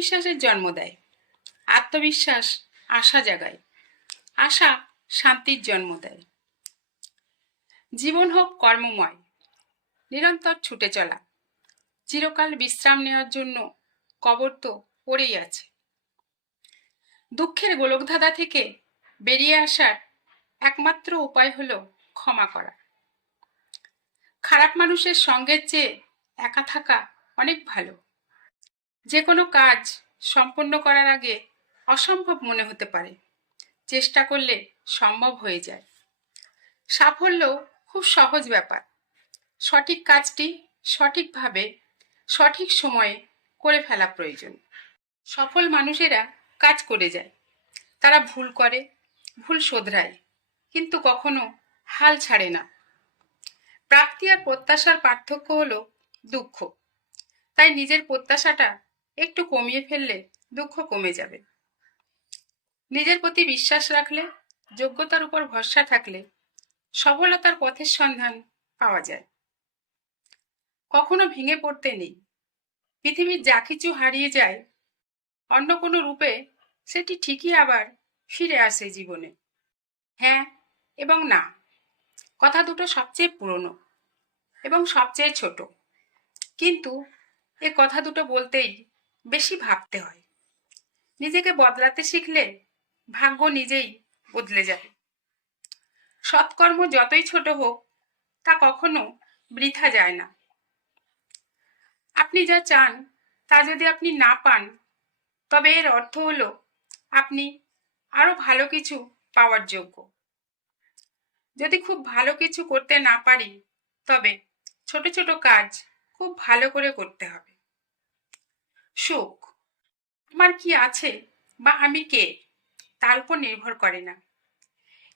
আত্মবিশ্বাসের জন্ম দেয়, আত্মবিশ্বাস আশা জাগায়, আশা শান্তির জন্ম দেয়। জীবন হোক কর্মময়, নিরন্তর ছুটে চলা, চিরকাল বিশ্রাম নেওয়ার জন্য কবর তো পড়েই আছে। দুঃখের গোলকধাঁধা থেকে বেরিয়ে আসার একমাত্র উপায় হলো ক্ষমা করা। খারাপ মানুষের সঙ্গের চেয়ে একা থাকা অনেক ভালো। যে কোনো কাজ সম্পন্ন করার আগে অসম্ভব মনে হতে পারে, চেষ্টা করলে সম্ভব হয়ে যায়। সাফল্য খুব সহজ ব্যাপার। সঠিক কাজটি সঠিকভাবে সঠিক সময়ে করে ফেলা প্রয়োজন। সফল মানুষেরা কাজ করে যায়, তারা ভুল করে, ভুল শোধরায়, কিন্তু কখনো হাল ছাড়ে না। প্রাপ্তি আর প্রত্যাশার পার্থক্য হলো দুঃখ। তাই নিজের প্রত্যাশাটা একটু কমিয়ে ফেললে দুঃখ কমে যাবে। নিজের প্রতি বিশ্বাস রাখলে, যোগ্যতার উপর ভরসা থাকলে সফলতার পথের সন্ধান পাওয়া যায়। কখনো ভেঙে পড়তে নেই। পৃথিবীর যা কিছু হারিয়ে যায়, অন্য কোনো রূপে সেটি ঠিকই আবার ফিরে আসে জীবনে। হ্যাঁ এবং না কথা দুটো সবচেয়ে পুরনো এবং সবচেয়ে ছোট, কিন্তু এ কথা দুটো বলতেই বেশি ভাবতে হয়। নিজেকে বদলাতে শিখলে ভাগ্য নিজেই বদলে যাবে। সৎকর্ম যতই ছোট হোক, তা কখনো বৃথা যায় না। আপনি যা চান তা যদি আপনি না পান, তবে এর অর্থ হলো আপনি আরো ভালো কিছু পাওয়ার যোগ্য। যদি খুব ভালো কিছু করতে না পারি, তবে ছোট ছোট কাজ খুব ভালো করে করতে হবে। সুখ আমার কি আছে বা আমি কে, তার উপর নির্ভর করে না।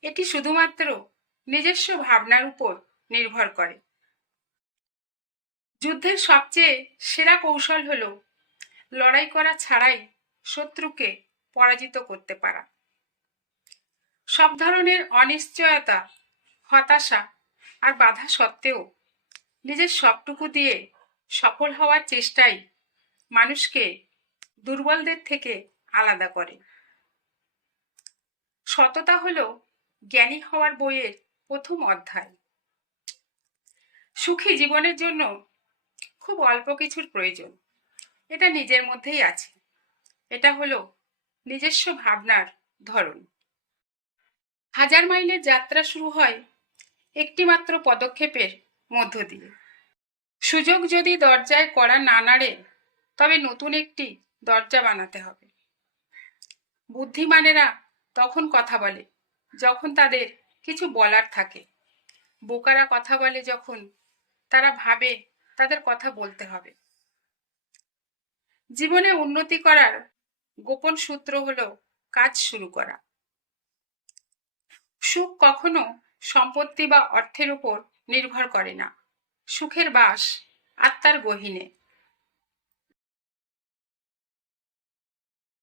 এটি শুধুমাত্র নিজস্ব ভাবনার উপর নির্ভর করে। যুদ্ধের সবচেয়ে সেরা কৌশল হলো লড়াই করা ছাড়াই শত্রুকে পরাজিত করতে পারা। সব ধরনের অনিশ্চয়তা, হতাশা আর বাধা সত্ত্বেও নিজের সবটুকু দিয়ে সফল হওয়ার চেষ্টাই মানুষকে দুর্বলদের থেকে আলাদা করে। সততা হলো জ্ঞানী হওয়ার বইয়ের প্রথম অধ্যায়। সুখী জীবনের জন্য খুব অল্প কিছুর প্রয়োজন। এটা নিজের মধ্যেই আছে। এটা হলো নিজস্ব ভাবনার ধরন। হাজার মাইলের যাত্রা শুরু হয় একটি মাত্র পদক্ষেপের মধ্য দিয়ে। সুযোগ যদি দরজায় কড়া না নাড়ে, তবে নতুন একটি দরজা বানাতে হবে। বুদ্ধিমানেরা তখন কথা বলে যখন তাদের কিছু বলার থাকে। বোকারা কথা বলে যখন তারা ভাবে তাদের কথা বলতে হবে। জীবনে উন্নতি করার গোপন সূত্র হলো কাজ শুরু করা। সুখ কখনো সম্পত্তি বা অর্থের উপর নির্ভর করে না। সুখের বাস আত্মার গহীনে।